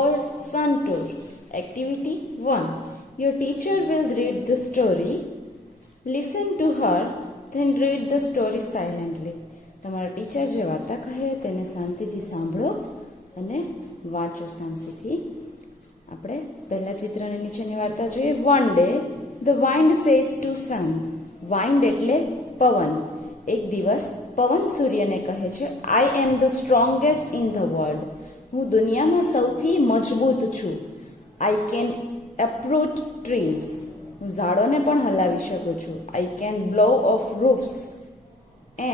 for Sun Tour. Activity 1. Your teacher will read the story. Listen to her, then read the story silently. તમારા teacher જે વાર્તા કહે તેને શાંતિથી સાંભળો અને વાંચો શાંતિથી. આપણે પહેલા ચિત્રની નીચેની વાર્તા જોઈએ. One day the wind says to sun. Wind એટલે પવન. એક દિવસ પવન સૂર્યને કહે છે, I am the strongest in the world. હું દુનિયામાં સૌથી મજબૂત છું. I can uproot trees. હું ઝાડોને પણ હલાવી શકું છું. I can blow off roofs.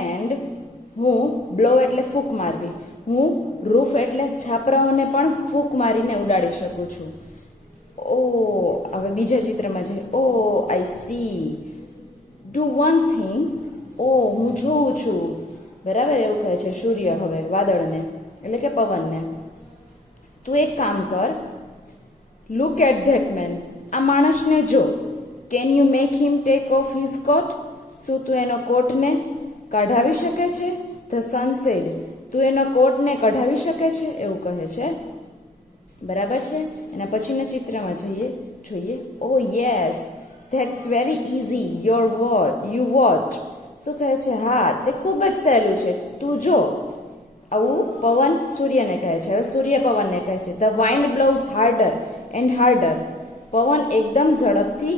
And હું બ્લો એટલે ફૂંક મારવી. હું રૂફ એટલે છાપરાઓને પણ ફૂંક મારીને ઉડાડી શકું છું. ઓ હવે બીજા ચિત્રમાં છે. Oh I see. Do one thing. ઓ હું જોઉં છું. બરાબર એવું કહે છે સૂર્ય હવે વાદળને એટલે કે પવનને. તું એક કામ કર. Look at that man. આ માણસને જો. Can you make him take off his coat. શું તું એનો કોટને કઢાવી શકે છે? The sun said. તું એનો કોટને કઢાવી શકે છે એવું કહે છે. બરાબર છે. એના પછીના ચિત્રમાં જોઈએ. ઓ yes that's very easy you watch. શું કહે છે? હા તે ખૂબ જ સહેલું છે, તું જો. આવું પવન સૂર્યને કહે છે. હવે સૂર્ય પવનને કહે છે, the wind blows harder and harder. પવન એકદમ ઝડપથી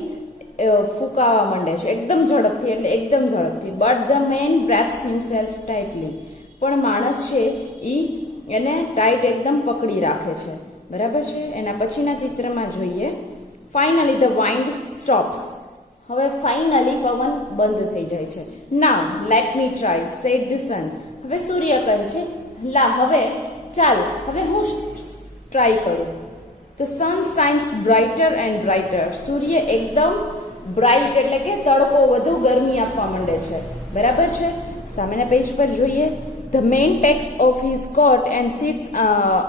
ફૂંકાવા માંડે છે. એકદમ ઝડપથી એટલે એકદમ ઝડપથી. But the man grips himself tightly. પણ માણસ છે એને ટાઈટ એકદમ પકડી રાખે છે. બરાબર છે. એના પછીના ચિત્રમાં જોઈએ. Finally the wind stops. હવે ફાઇનલી પવન બંધ થઈ જાય છે. Now let me try said the sun. હવે સૂર્ય કહે છે, લા હવે ચાલ હવે હું ટ્રાય કરું. The sun shines brighter and brighter. સૂર્ય એકદમ બ્રાઇટ એટલે કે તડકો વધુ ગરમી આપવા માંડે છે. બરાબર છે. સામેના પેજ પર જોઈએ. The man takes off his coat and sits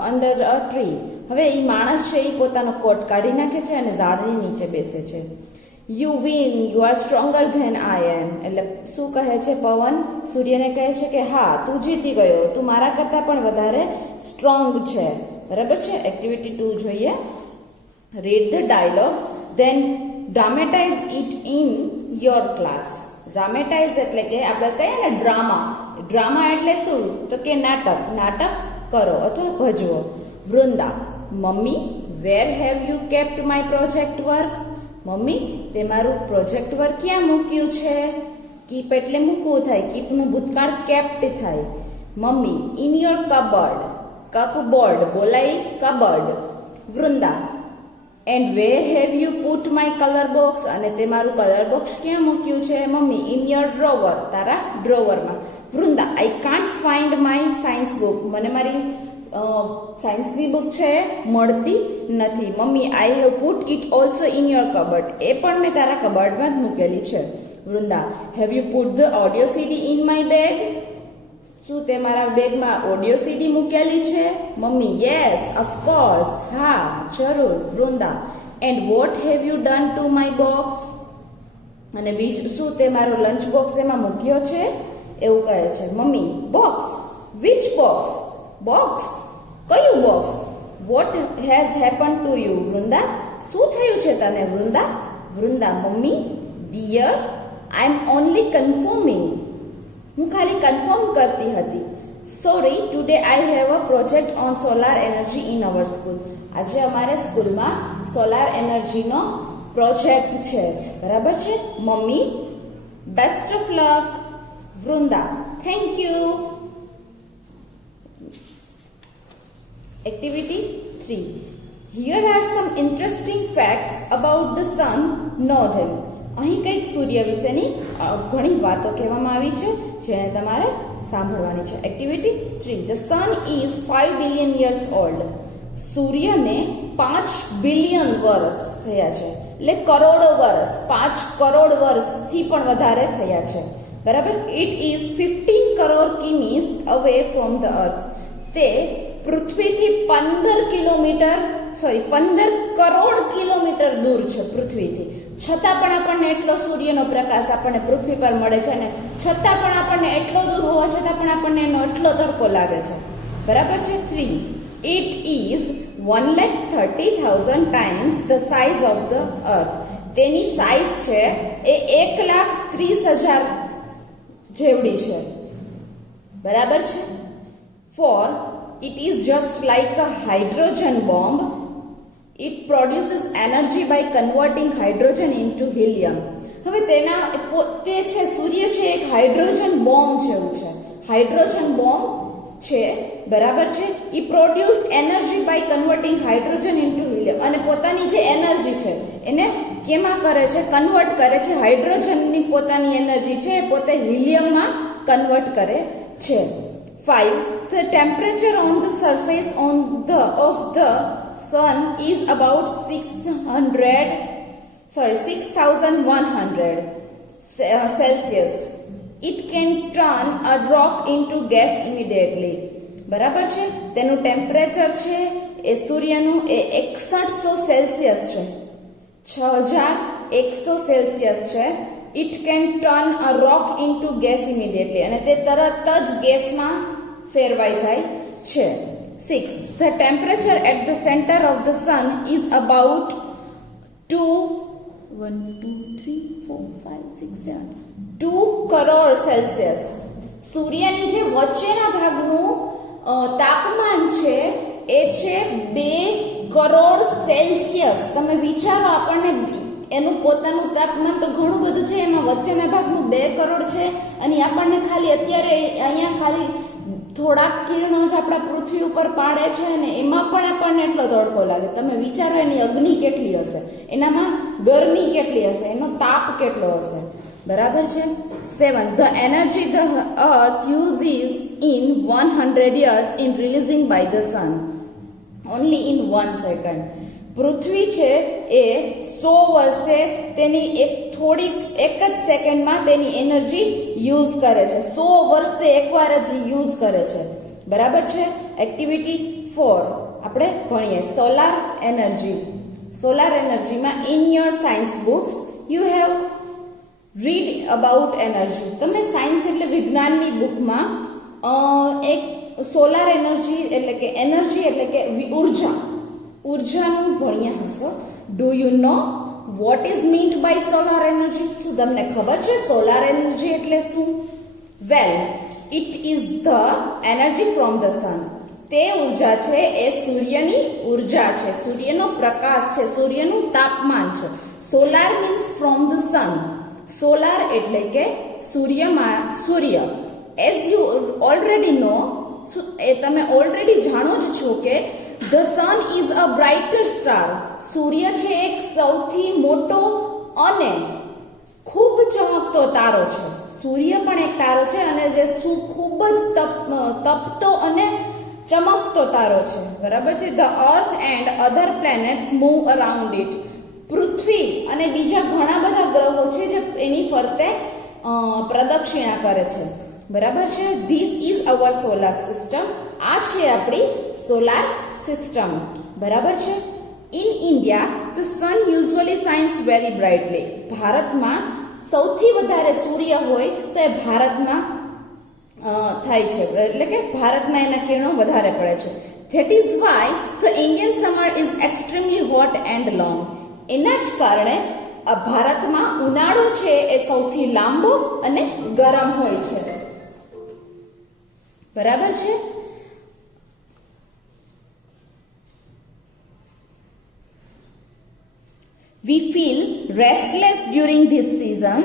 under a tree. હવે એ માણસ છે એ પોતાનો કોટ કાઢી નાખે છે અને ઝાડની નીચે બેસે છે. You win you are stronger than I am. એટલે શું કહે છે પવન? સૂર્યને કહે છે કે હા તું જીતી ગયો, તું મારા કરતાં પણ વધારે સ્ટ્રોંગ છે. બરાબર છે. એક્ટિવિટી 2 જોઈએ. Read the dialogue then dramatise it in your class. Dramatise એટલે કે આપણે કહીએ ને ડ્રામા. ડ્રામા એટલે શું? તો કે નાટક. નાટક કરો અથવા ભજવો. Vrinda. Mummy where have you kept my project work. Mummy તે મારું પ્રોજેક્ટ વર્ક ક્યાં મૂક્યું છે? કીપ એટલે મૂકવું થાય. કીપનું ભૂતકાળ કેપ્ટ થાય. Mummy in your cupboard. Cupboard બોલાય cupboard. Vrinda and where have you put my colour box. અને તે મારું કલર બોક્સ ક્યાં મૂક્યું છે? Mummy in your drawer. તારા ડ્રોવરમાં. Vrinda I can't find my science book. મને મારી સાયન્સની બુક છે મળતી નથી. Mummy I have put it also in your cupboard. એ પણ મેં તારા કબર્ડમાં જ મૂકેલી છે. Vrinda have you put the audio CD in my bag. શું તે મારા બેગમાં ઓડિયો સીડી મૂકેલી છે? Mummy yes of course. હા જરૂર. Vrinda and what have you done to my box. અને બીજું શું તે મારો લંચ બોક્સ એમાં મૂક્યો છે એવું કહે છે. Mummy box. Which box? Box કયું box? What has happen to you. Vrinda શું થયું છે તને? Vrinda mummy dear I am only confirming. હું ખાલી કન્ફર્મ કરતી હતી. Sorry today I have a project on solar energy in our school. આજે અમારે સ્કૂલમાં સોલાર એનર્જીનો પ્રોજેક્ટ છે. બરાબર છે. Mummy best of luck. Vrinda thank you. Activity 3. Here are some interesting facts about the sun. Know them. અહીં કંઈક સૂર્ય વિશેની ઘણી વાતો કહેવામાં આવી છે જેને તમારે સાંભળવાની છે. Activity 3. The sun is 5 billion years old. સૂર્યને 5 બિલિયન વર્ષ થયા છે. એટલે કરોડો વર્ષ. 5 કરોડ વર્ષથી પણ વધારે થયા છે. બરાબર. It is 15 crore કિમીઝ away from the earth. તે પૃથ્વીથી 15 કરોડ કિલોમીટર દૂર છે પૃથ્વીથી. છતાં પણ આપણને એટલો સૂર્યનો પ્રકાશ આપણને પૃથ્વી પર મળે છે ને છતાં પણ આપણને એટલો દૂર હોવા છતાં પણ આપણને એનો એટલો તડકો લાગે છે. બરાબર છે. 3. It is 1,30,000 times the size of the earth. તેની સાઇઝ છે એ 1,30,000 જેવડી છે. બરાબર છે. For it is just like a hydrogen bomb. It produces energy by converting hydrogen into helium. હવે તે છે સૂર્ય છે એક હાઇડ્રોજન બોમ્બ જેવું છે. હાઇડ્રોજન બોમ્બ છે. બરાબર છે. ઈ produce energy by converting hydrogen into helium. અને પોતાની જે એનર્જી છે એને કેમાં કરે છે? કન્વર્ટ કરે છે. હાઇડ્રોજનની પોતાની એનર્જી છે પોતે હિલિયમમાં કન્વર્ટ કરે છે. 5. The temperature on the surface of the sun is about 6,100 Celsius. It can turn a rock into gas immediately. બરાબર છે. તેનું ટેમ્પરેચર છે એ સૂર્યનું એ 6100 સેલ્સિયસ છે. 6100 સેલ્સિયસ છે. It can turn a rock into gas immediately. અને તે તરત જ ગેસમાં ફેરવાઈ જાય છે. 6. The temperature at the center of the sun is about 2 crore Celsius. સૂર્યની જે વચ્ચેના ભાગનું તાપમાન છે એ છે 2 કરોડ સેલ્સિયસ. તમે વિચારો, આપણને એનું પોતાનું તાપમાન તો ઘણું બધું છે, એમાં વચ્ચેના ભાગનું 2 કરોડ છે. અને આપણને ખાલી અત્યારે અહીંયા ખાલી થોડાક કિરણો જ આપણા પૃથ્વી ઉપર પાડે છે ને એમાં પણ આપણને એટલો તડકો લાગે. તમે વિચારો એની અગ્નિ કેટલી હશે, એનામાં ગરમી કેટલી હશે, એનો તાપ કેટલો હશે. બરાબર છે. 7. The energy the earth uses in 100 years in releasing by the sun only in 1 second. પૃથ્વી છે એ 100 વર્ષે તેની એક જ સેકન્ડમાં તેની એનર્જી યુઝ કરે છે. 100 વર્ષે એકવાર જ યુઝ કરે છે. બરાબર છે. એક્ટિવિટી 4 આપણે ભણીએ સોલાર એનર્જી. સોલાર એનર્જીમાં in your science books you have read about energy. તમે સાયન્સ એટલે વિજ્ઞાનની બુકમાં એક સોલાર એનર્જી એટલે કે ઉર્જાનું ભણ્યા હશો. Do you know what is meant by solar energy? શું તમને ખબર છે સોલાર એનર્જી એટલે શું? Well, it is the energy from the sun. તે ઉર્જા છે એ સૂર્યની ઉર્જા છે, સૂર્યનો પ્રકાશ છે, સૂર્યનું તાપમાન છે. Solar means from the sun. Solar એટલે કે સૂર્ય. એઝ યુ ઓલરેડી નો, એ તમે ઓલરેડી જાણો જ છો કે the sun is a brighter star. સૂર્ય છે એક સૌથી મોટો અને ખૂબ ચમકતો તારો છે. સૂર્ય પણ એક તારો છે અને જે ખૂબ જ તપતો અને ચમકતો તારો છે. બરાબર છે. The earth and other planets move around it. પૃથ્વી અને બીજા ઘણા બધા ગ્રહો છે જે એની ફરતે પ્રદક્ષિણા કરે છે. બરાબર છે. This is our solar system. આ છે આપણી સોલાર સિસ્ટમ. બરાબર છે. In India the sun usually shines very brightly. ભારતમાં સૌથી વધારે સૂર્ય હોય તો એ ભારતમાં થાય છે, એટલે કે ભારતમાં એના કિરણો વધારે પડે છે. That is why the Indian summer is extremely hot and long. એના જ કારણે ભારતમાં ઉનાળો છે એ સૌથી લાંબો અને ગરમ હોય છે. બરાબર છે. વી feel restless during this season.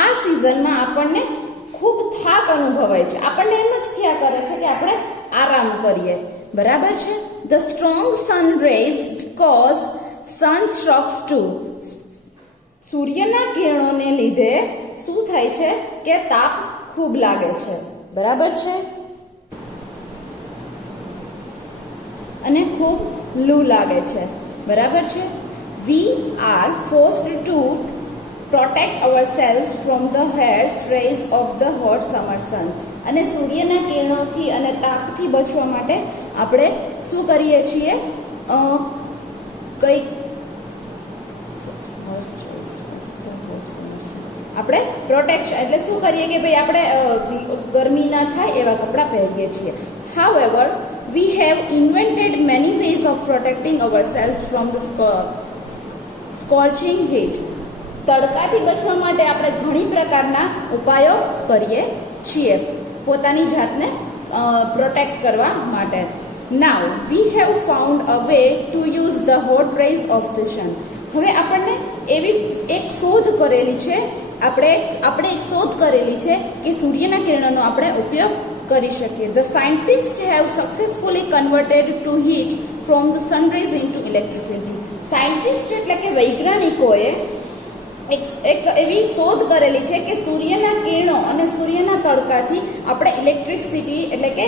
આ સિઝનમાં આપણને ખૂબ થાક અનુભવાય છે. આપણને એમ જ થયા કરે છે કે આપણે આરામ કરીએ. બરાબર છે. The strong sun rays cause sunstrokes too. સૂર્યના કિરણોને લીધે શું થાય છે કે તાપ ખૂબ લાગે છે. બરાબર છે. અને ખૂબ લૂ લાગે છે. બરાબર છે. We are forced to protect ourselves from the harsh rays of the hot summer sun. અને સૂર્યના કિરણોથી અને તાપથી બચવા માટે આપણે શું કરીએ છીએ? આપણે પ્રોટેક્શન એટલે શું કરીએ કે ભાઈ આપણે ગરમી ના થાય એવા કપડાં પહેરીએ છીએ. However, we have invented many ways of protecting ourselves from the scorching heat. તડકાથી બચવા માટે આપણે ઘણી પ્રકારના ઉપાયો કરીએ છીએ પોતાની જાતને પ્રોટેક્ટ કરવા માટે. Now we have found a way to use the hot rays of the sun. હવે આપણને એવી એક શોધ કરેલી છે આપણે એક શોધ કરેલી છે કે સૂર્યના કિરણોનો આપણે ઉપયોગ કરી શકીએ. The scientists have successfully converted to heat from the sun rays into electricity. Scientist એટલે કે વૈજ્ઞાનિકોએ એક એવી શોધ કરેલી છે કે સૂર્યના કિરણો અને સૂર્યના તડકાથી આપણે ઇલેક્ટ્રિસિટી એટલે કે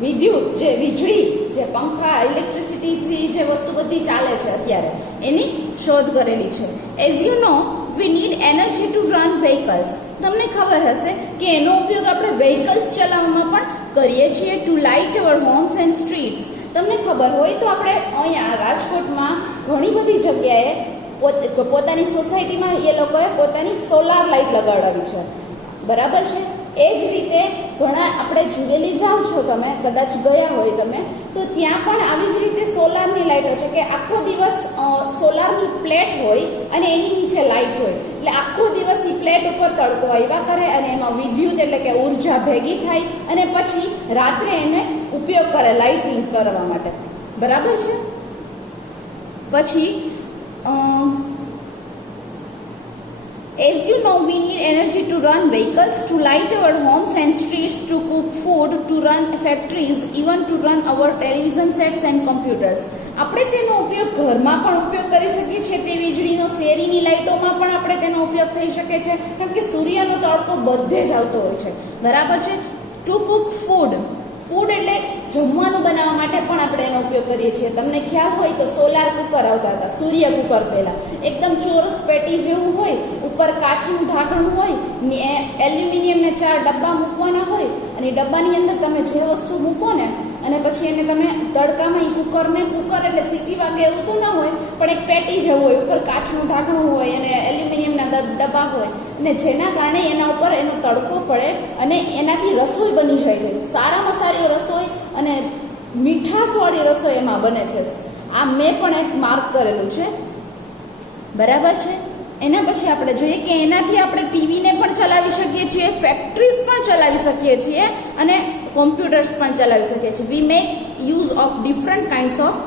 વિદ્યુત જે વીજળી જે પંખા ઇલેક્ટ્રિસિટીથી જે વસ્તુ બધી ચાલે છે અત્યારે એની શોધ કરેલી છે. As you know we need energy to run vehicles. તમને ખબર હશે કે એનો ઉપયોગ આપણે વ્હીકલ્સ ચલાવવામાં પણ કરીએ છીએ. To light our homes and streets. તમને ખબર હોય તો આપણે અહીંયા રાજકોટમાં ઘણી બધી જગ્યાએ પોતાની સોસાયટીમાં એ લોકોએ પોતાની સોલાર લાઇટ લગાડાવી છે, બરાબર છે. એ જ રીતે ઘણા આપણે જુવેલી જાઓ છો તમે, કદાચ ગયા હોય તમે, તો ત્યાં પણ આવી જ રીતે સોલારની લાઇટો છે કે આખો દિવસ સોલારની પ્લેટ હોય અને એની નીચે લાઇટ હોય એટલે આખો દિવસ એ પ્લેટ ઉપર તડકો આવ્યા કરે અને એમાં વિદ્યુત એટલે કે ઉર્જા ભેગી થાય અને પછી રાત્રે એને ઉપયોગ કરે લાઇટિંગ કરવા માટે, બરાબર છે. પછી as you know, we need energy to run vehicles, to light our homes and streets, to cook food, to run factories, even to run our television sets and computers. આપણે તેનો ઉપયોગ ઘરમાં પણ ઉપયોગ કરી શકીએ છીએ. તે વીજળીનો શેરીની લાઇટોમાં પણ આપણે તેનો ઉપયોગ થઈ શકે છે કારણ કે સૂર્યનો તડકો બધે જ આવતો હોય છે, બરાબર છે. To cook food. ફૂડ એટલે જમવાનું બનાવવા માટે પણ આપણે એનો ઉપયોગ કરીએ છીએ. તમને ખ્યાલ હોય તો સોલાર કુકર આવતા હતા, સૂર્ય કુકર પહેલા એકદમ ચોરસ પેટી જેવું હોય, ઉપર કાચનું ઢાંકણું હોય, એલ્યુમિનિયમને 4 ડબ્બા મૂકવાના હોય અને ડબ્બાની અંદર તમે જે વસ્તુ મૂકો ને અને પછી એને તમે તડકામાં એ કુકર એટલે સીટી વાગે એવું તો ના હોય પણ એક પેટી જેવું હોય, ઉપર કાચનું ઢાંકણું હોય અને એલ્યુમિનિયમના ડબ્બા હોય અને જેના કારણે એના ઉપર એનો તડકો પડે અને એનાથી રસોઈ બની જાય છે. સારામાં સારી રસોઈ અને મીઠાશવાળી રસોઈ એમાં બને છે. આ મેં પણ એક માર્ક કરેલું છે, બરાબર છે. એના પછી આપણે જોઈએ કે એનાથી આપણે ટીવીને પણ ચલાવી શકીએ છીએ, ફેક્ટરીઝ પણ ચલાવી શકીએ છીએ અને કોમ્પ્યુટર્સ પણ ચલાવી શકીએ છીએ. We make use of different kinds of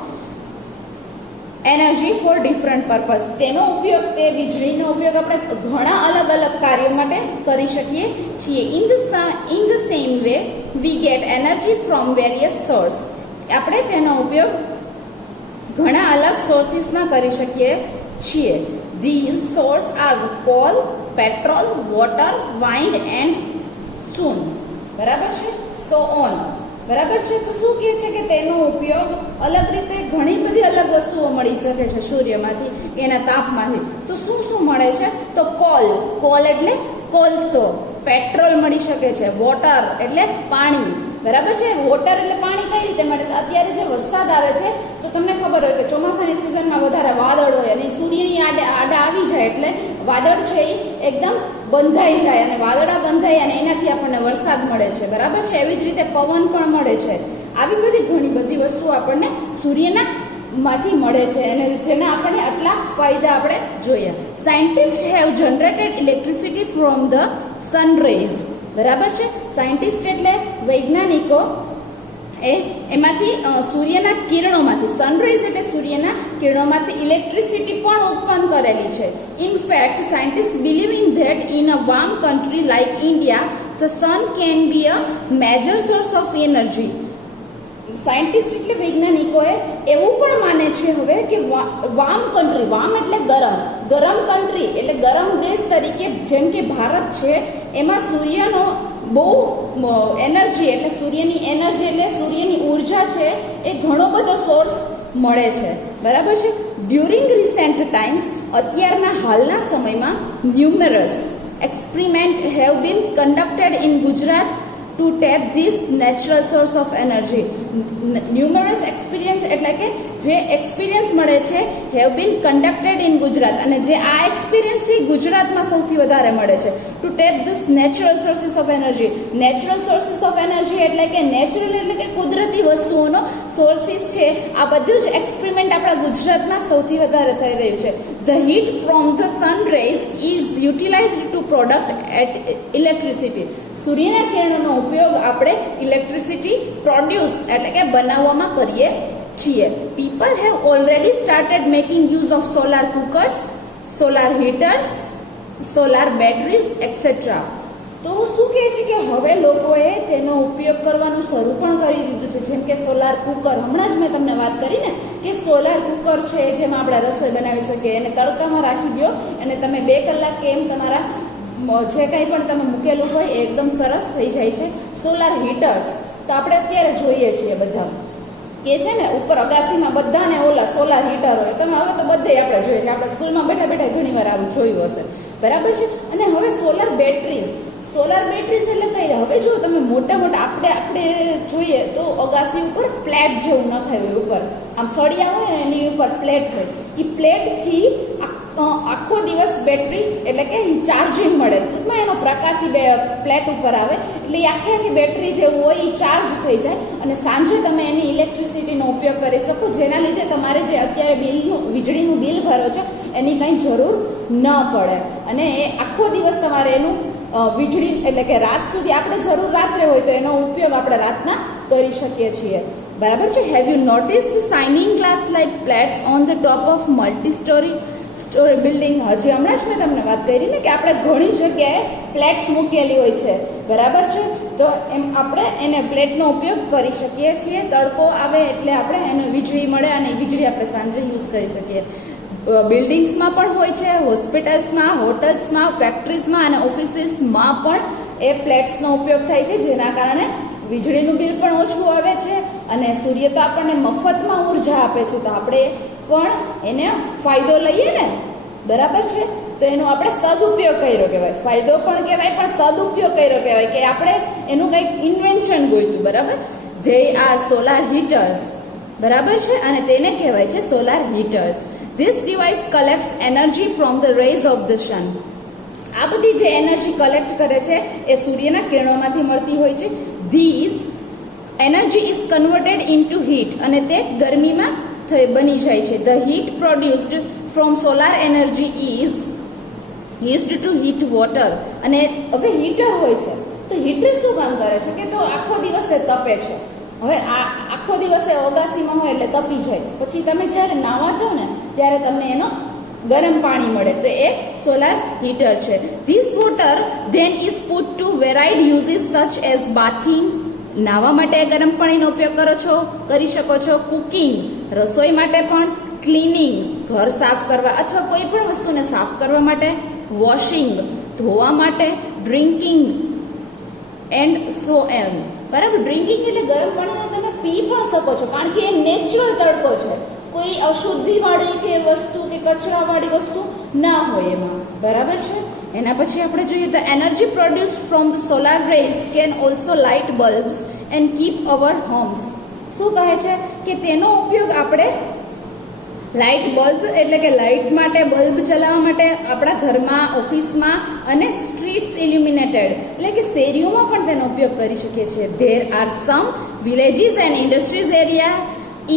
energy for different purpose. તેનો ઉપયોગ તે વીજળીનો ઉપયોગ આપણે ઘણા અલગ અલગ કાર્યો માટે કરી શકીએ છીએ. In the same way we get energy from various source. આપણે તેનો ઉપયોગ ઘણા અલગ સોર્સિસમાં કરી શકીએ છીએ. These sources are coal, petrol, water, wind and sun. બરાબર છે, so on. બરાબર છે. તો શું કહે છે કે તેનો ઉપયોગ અલગ રીતે ઘણી બધી અલગ વસ્તુઓ મળી શકે છે સૂર્યમાંથી કે એના તાપમાંથી. તો શું શું મળે છે? તો કોલ એટલે કોલસો, પેટ્રોલ મળી શકે છે, વોટર એટલે પાણી, બરાબર છે. વોટર એટલે પાણી કઈ રીતે મળે? અત્યારે જે વરસાદ આવે છે તો તમને ખબર હોય કે ચોમાસાની સિઝનમાં વધારે વાદળ હોય અને સૂર્યની આડા આવી જાય એટલે વાદળ છે એ એકદમ બંધાઈ જાય અને વાદળા બંધાય અને એનાથી આપણને વરસાદ મળે છે, બરાબર છે. એવી જ રીતે પવન પણ મળે છે. આવી બધી ઘણી બધી વસ્તુઓ આપણને સૂર્યના માંથી મળે છે અને જેના આપણને આટલા ફાયદા આપણે જોયા. Scientist have generated electricity from the sun rays. બરાબર છે. સાયન્ટિસ્ટ એટલે વૈજ્ઞાનિકો એમાંથી સૂર્યના કિરણોમાંથી, સનરાઈઝ એટલે સૂર્યના કિરણોમાંથી ઇલેક્ટ્રિસિટી પણ ઉત્પન્ન કરેલી છે. In fact scientist believe in that in a warm country like India the sun can be a major source of energy. Scientist એટલે વૈજ્ઞાનિકોએ એવું પણ માને છે હવે કે વાર્મ કન્ટ્રી, વાર્મ એટલે ગરમ કન્ટ્રી એટલે ગરમ દેશ તરીકે જેમ કે ભારત છે એમાં સૂર્યનો બહુ એનર્જી એટલે સૂર્યની એનર્જી એટલે સૂર્યની ઉર્જા છે એ ઘણો બધો સોર્સ મળે છે, બરાબર છે. ડ્યુરિંગ રિસેન્ટ ટાઈમ્સ અત્યારના હાલના સમયમાં numerous experiment have been conducted in Gujarat to tap this natural source of energy. Numerous experience એટલે કે જે એક્સપિરિયન્સ મળે છે have been conducted in Gujarat, અને જે આ એક્સપિરિયન્સ છે ગુજરાતમાં સૌથી વધારે મળે છે. To tap this natural sources of energy. Natural sources of energy એટલે કે નેચરલ એટલે કે કુદરતી વસ્તુઓનો સોર્સિસ છે. આ બધું જ એક્સપેરિમેન્ટ આપણા ગુજરાતમાં સૌથી વધારે થઈ રહ્યું છે. The heat from the sun rays is utilized to product electricity. સૂર્યના કિરણોનો ઉપયોગ આપણે ઇલેક્ટ્રિસિટી પ્રોડ્યુસ એટલે કે બનાવવામાં કરીએ છીએ. People have already started making use of solar cookers, solar હીટર્સ, solar batteries et cetera. તો શું કહે છે કે હવે લોકોએ તેનો ઉપયોગ કરવાનું શરૂ પણ કરી દીધું છે. જેમ કે સોલાર કુકર, હમણાં જ મેં તમને વાત કરી ને કે સોલાર કુકર છે જેમાં આપણે રસોઈ બનાવી શકીએ. એને તડકામાં રાખી દો અને તમે 2 કલાક કે એમ તમારા જે કંઈ પણ તમે મૂકેલું હોય એ એકદમ સરસ થઈ જાય છે. સોલાર હીટર્સ તો આપણે અત્યારે જોઈએ છીએ બધા કે છે ને ઉપર અગાસીમાં બધાને ઓલા સોલાર હીટર હોય. તમે હવે તો બધે આપણે જોઈએ છે, આપણે સ્કૂલમાં બેઠા બેઠા ઘણી વાર આવું જોયું હશે, બરાબર છે. અને હવે સોલાર બેટરીઝ, સોલાર બેટરીઝ એટલે કઈ, હવે જો તમે મોટા મોટા આપણે જોઈએ તો અગાસી ઉપર પ્લેટ જેવું નખાય હોય, ઉપર આમ સળિયા હોય ને એની ઉપર પ્લેટ હોય. એ પ્લેટથી આખો દિવસ બેટરી એટલે કે ચાર્જિંગ મળે. ટૂંકમાં એનો પ્રકાશ પ્લેટ ઉપર આવે એટલે આખી આખી બેટરી જેવું હોય એ ચાર્જ થઈ જાય અને સાંજે તમે એની ઇલેક્ટ્રિસિટીનો ઉપયોગ કરી શકો, જેના લીધે તમારે જે અત્યારે વીજળીનું બિલ ભરો છો એની કંઈ જરૂર ન પડે. અને એ આખો દિવસ તમારે એનું વીજળી એટલે કે રાત સુધી આપણે જરૂર રાત્રે હોય તો એનો ઉપયોગ આપણે રાતના કરી શકીએ છીએ, બરાબર છે. Have you noticed shining glass like plates on the top of multi story building? હજી હમણાં જ મેં તમને વાત કરી ને કે આપણે ઘણી જગ્યાએ પ્લેટ્સ મૂકેલી હોય છે, બરાબર છે. તો એમ આપણે એને પ્લેટનો ઉપયોગ કરી શકીએ છીએ. તડકો આવે એટલે આપણે એને વીજળી મળે અને વીજળી આપણે સાંજે યુઝ કરી શકીએ. બિલ્ડિંગ્સમાં પણ હોય છે, હોસ્પિટલ્સમાં, હોટલ્સમાં, ફેક્ટરીઝમાં અને ઓફિસીસમાં પણ એ પ્લેટ્સનો ઉપયોગ થાય છે, જેના કારણે વીજળીનું બિલ પણ ઓછું આવે છે અને સૂર્ય તો આપણને મફતમાં ઉર્જા આપે છે, તો આપણે પણ એને ફાયદો લઈએ ને, બરાબર છે. તો એનો આપણે સદુપયોગ કર્યો કહેવાય. ફાયદો પણ કહેવાય પણ સદુપયોગ કર્યો કહેવાય કે આપણે એનું કંઈક ઇન્વેન્શન ગોઈતું, બરાબર. ધે આર સોલાર હીટર્સ, બરાબર છે, અને તેને કહેવાય છે solar હીટર્સ. This device collects energy from the rays of the sun. આ બધી જે એનર્જી કલેક્ટ કરે છે એ સૂર્યના કિરણોમાંથી મળતી હોય છે. This energy is converted into heat, અને તે ગરમીમાં બની જાય છે. The heat produced from solar energy is used to heat water. અને હવે હીટર હોય છે તો હીટર શું કામ કરે છે કે તો આખો દિવસે તપે છે. હવે આખો દિવસે અગાસીમાં હોય એટલે તપી જાય, પછી તમે જ્યારે નાવા જાઓ ને ત્યારે તમને એનો ગરમ પાણી મળે, તો એ સોલાર હીટર છે. This water then is put to varied uses such as bathing, નાવા માટે ગરમ પાણીનો ઉપયોગ કરી શકો છો, કુકિંગ, રસોઈ માટે પણ, ક્લીનિંગ, ઘર સાફ કરવા અથવા કોઈ પણ વસ્તુને સાફ કરવા માટે, વોશિંગ, ધોવા માટે, ડ્રિંકિંગ એન્ડ સો એમ, બરાબર. ડ્રિંકિંગ એટલે ગરમ પાણીને તમે પી પણ શકો છો કારણ કે એ નેચરલ તડકો છે, કોઈ અશુદ્ધિવાળી કે વસ્તુ કે કચરાવાળી વસ્તુ ના હોય એમાં, બરાબર છે. એના પછી આપણે જોઈએ તો energy produced from the solar rays can also light bulbs and keep our homes. શું કહે છે કે તેનો ઉપયોગ આપણે લાઇટ બલ્બ એટલે કે લાઇટ માટે, બલ્બ ચલાવવા માટે આપણા ઘરમાં, ઓફિસમાં અને સ્ટ્રીટ્સ ઇલ્યુમિનેટેડ એટલે કે શેરીઓમાં પણ તેનો ઉપયોગ કરી શકીએ છીએ. There are some villages and industries area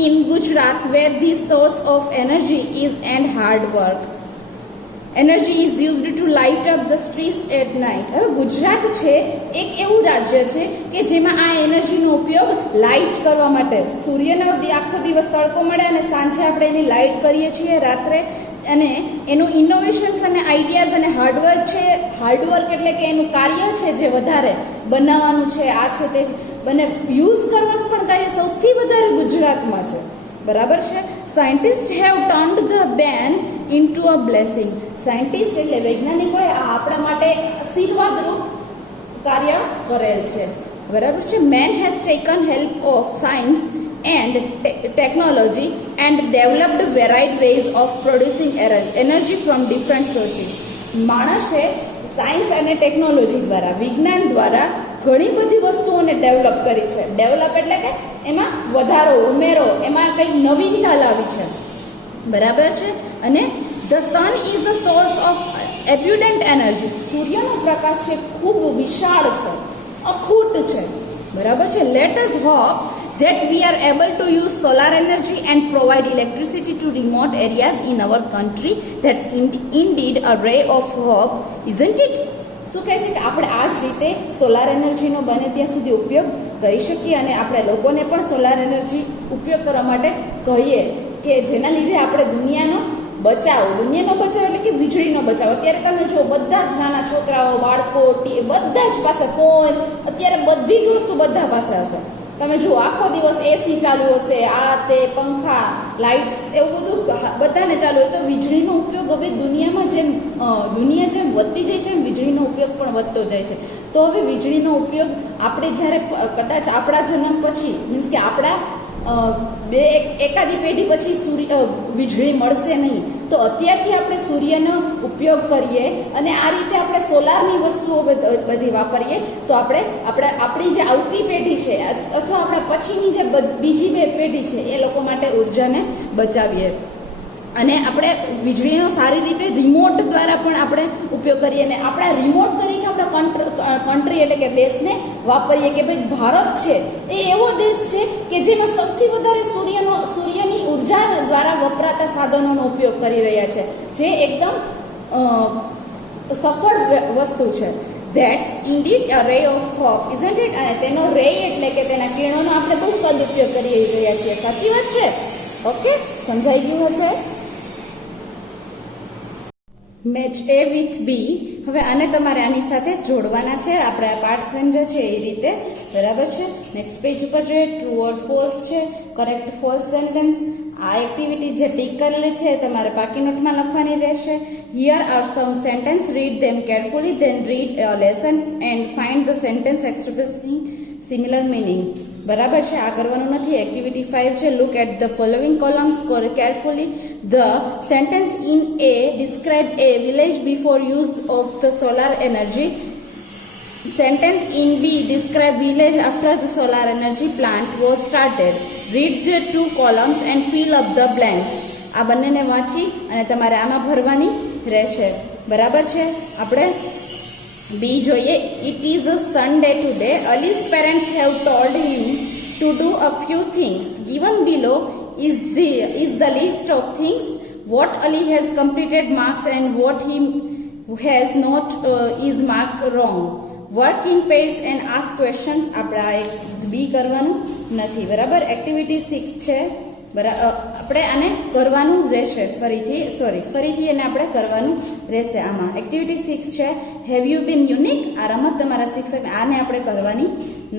in Gujarat where the source of energy is and hard work. Energy is used to light up the streets at night. હવે ગુજરાત છે એક એવું રાજ્ય છે કે જેમાં આ એનર્જીનો ઉપયોગ લાઇટ કરવા માટે, સૂર્યનો આખો દિવસ તડકો મળે અને સાંજે આપણે એની લાઇટ કરીએ છીએ રાત્રે, અને એનું ઇનોવેશન્સ અને આઈડિયાઝ અને હાર્ડવર્ક છે. હાર્ડવર્ક એટલે કે એનું કાર્ય છે જે વધારે બનાવવાનું છે, આ છે તે બને યુઝ કરવાનું પણ કાર્ય સૌથી વધારે ગુજરાતમાં છે, બરાબર છે. સાયન્ટિસ્ટ હેવ ટર્ન્ડ ધ બેન ઇન્ટુ અ બ્લેસિંગ. સાયન્ટિસ્ટ એટલે વૈજ્ઞાનિકોએ આ આપણા માટે આશીર્વાદરૂપ કાર્ય કરેલ છે, બરાબર છે. Main has taken help of science and technology and developed varied ways of producing energy from different sources. માણસે સાયન્સ અને ટેકનોલોજી દ્વારા, વિજ્ઞાન દ્વારા ઘણી બધી વસ્તુઓને ડેવલપ કરી છે. ડેવલપ એટલે કે એમાં વધારો, ઉમેરો, એમાં કંઈક નવીનતા લાવી છે. બરાબર છે. અને the sun is the source of abundant energy. સૂર્યનો પ્રકાશ છે ખૂબ વિશાળ છે, અખૂટ છે. બરાબર છે. Let us hope that we are able to use solar energy and provide electricity to remote areas in our country. That's indeed a ray of hope, isn't it? શું કહે છે કે આપણે આ જ રીતે સોલાર એનર્જીનો બને ત્યાં સુધી ઉપયોગ કરી શકીએ અને આપણે લોકોને પણ સોલાર એનર્જી ઉપયોગ કરવા માટે કહીએ કે જેના લીધે આપણે દુનિયાનો બચાવ એટલે કે વીજળીનો બચાવ. અત્યારે તમે જો બધા જ નાના છોકરાઓ, બાળકો, બધા જ પાસે ફોન, અત્યારે બધી જ વસ્તુ બધા પાસે હશે. તમે જુઓ આખો દિવસ એસી ચાલુ હશે, આ તે પંખા, લાઇટ્સ, એવું બધું બધાને ચાલુ હોય. તો વીજળીનો ઉપયોગ હવે દુનિયા જેમ વધતી જાય છે એમ વીજળીનો ઉપયોગ પણ વધતો જાય છે. તો હવે વીજળીનો ઉપયોગ આપણે જ્યારે કદાચ આપણા જન્મ પછી, મીન્સ કે આપણા એકાદી પેઢી પછી વીજળી મળશે નહીં, તો અત્યારથી આપણે સૂર્યનો ઉપયોગ કરીએ અને આ રીતે આપણે સોલારની વસ્તુઓ બધી વાપરીએ તો આપણી જે આવતી પેઢી છે અથવા આપણા પછીની જે બીજી બે પેઢી છે એ લોકો માટે ઉર્જાને બચાવીએ. અને આપણે વીજળીનો સારી રીતે રિમોટ દ્વારા પણ આપણે ઉપયોગ કરીએ અને આપણા રિમોટ તરીકે આપણા કન્ટ્રી એટલે કે દેશને વાપરીએ કે ભાઈ ભારત છે એ એવો દેશ છે કે જેમાં સૌથી વધારે સૂર્યની ઉર્જા દ્વારા વપરાતા સાધનોનો ઉપયોગ કરી રહ્યા છે, જે એકદમ સફળ વસ્તુ છે. That's indeed a ray of hope, isn't it? અને તેનો રે એટલે કે તેના કિરણોનો આપણે બહુ સદુપયોગ કરી રહ્યા છીએ. સાચી વાત છે. ઓકે, સમજાઈ ગયું હશે. Match A with B. હવે આને તમારે આની સાથે જોડવાના છે. આપણે આ પાઠ સમજ્યા છે એ રીતે. બરાબર છે. નેક્સ્ટ પેજ ઉપર જોઈએ. ટ્રુ ઓર ફોલ્સ છે, કરેક્ટ ફોલ્સ સેન્ટેન્સ. આ એક્ટિવિટી જે ટીક કરેલી છે તમારે પાકી નોટમાં લખવાની રહેશે. Here are some sentences. Read them carefully, then read a lesson and find the sentence expressing similar meaning. બરાબર છે. આ કરવાનું નથી. એક્ટિવિટી 5 છે. Look at the following columns carefully. The sentence in A describe a village before use of the solar energy. Sentence in B describe village after the solar energy plant was started. Read the two columns and fill up the blanks. આ બંનેને વાંચી અને તમારે આમાં ભરવાની રહેશે. બરાબર છે. આપણે બી જોઈએ. It is a Sunday today. Ali's parents have told him to do a few things. Given below is the list of things. What Ali has completed marks and what he has not is marked wrong. Work in pairs and ask questions. આપણે આ એક બી કરવાનું નથી. બરાબર. Activity 6 છે. આપણે આને કરવાનું રહેશે. ફરીથી એને આપણે કરવાનું રહેશે. આમાં એક્ટિવિટી 6 છે. Have you bin unique. આ રમત તમારા શિક્ષક, આને આપણે કરવાની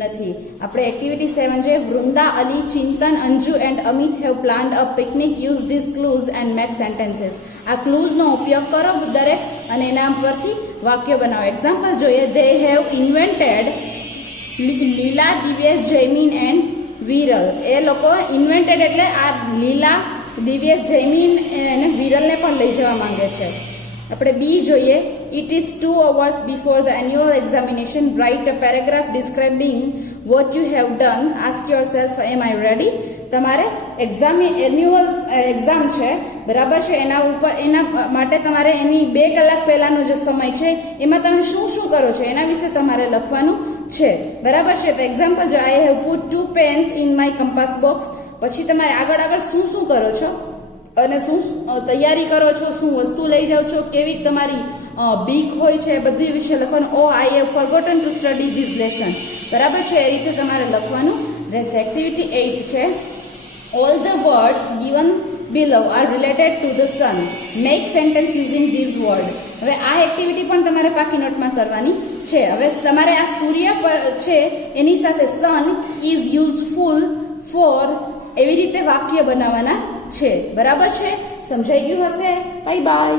નથી. આપણે એક્ટિવિટી 7 છે. Vrinda, Ali, Chintan, Anju and Amit have planned a picnic. Use this clues and make sentences. આ ક્લૂઝનો ઉપયોગ કરો દરેક અને એના પરથી વાક્ય બનાવો. એક્ઝામ્પલ જોઈએ. દે હેવ ઇન્વેન્ટેડ લીલા, દિવ્યેશ, જયમીન એન્ડ વિરલ. એ લોકો ઇન્વેન્ટેડ એટલે આ લીલા, દિવ્યેશ, જયમીન અને વિરલને પણ લઈ જવા માંગે છે. આપણે બી જોઈએ. It is 2 hours before the annual examination. Write a paragraph describing what you have done. Ask yourself, am I ready? તમારે એન્યુઅલ એક્ઝામ છે. બરાબર છે. એના માટે તમારે એની 2 કલાક પહેલાનો જે સમય છે એમાં તમે શું કરો છો એના વિશે તમારે લખવાનું છે. બરાબર છે. તો એક્ઝામ્પલ જો આઈ have put 2 pens in my compass box. પછી તમારે આગળ શું કરો છો અને શું તૈયારી કરો છો, શું વસ્તુ લઈ જાઓ છો, કેવી તમારી બીક હોય છે, બધી વિશે લખવાનું. Oh I have forgotten to study this lesson. બરાબર છે. એ રીતે તમારે લખવાનું રહેશે. એક્ટિવિટી 8 છે. All the words given below are related to the sun. Make sentence using these words. હવે આ એક્ટિવિટી પણ તમારે પાકી નોટમાં કરવાની છે. હવે તમારે આ સૂર્ય પર છે એની સાથે sun is useful for એવી રીતે વાક્ય બનાવવાના છે. બરાબર છે. સમજાઈ ગયું હશે. Bye bye.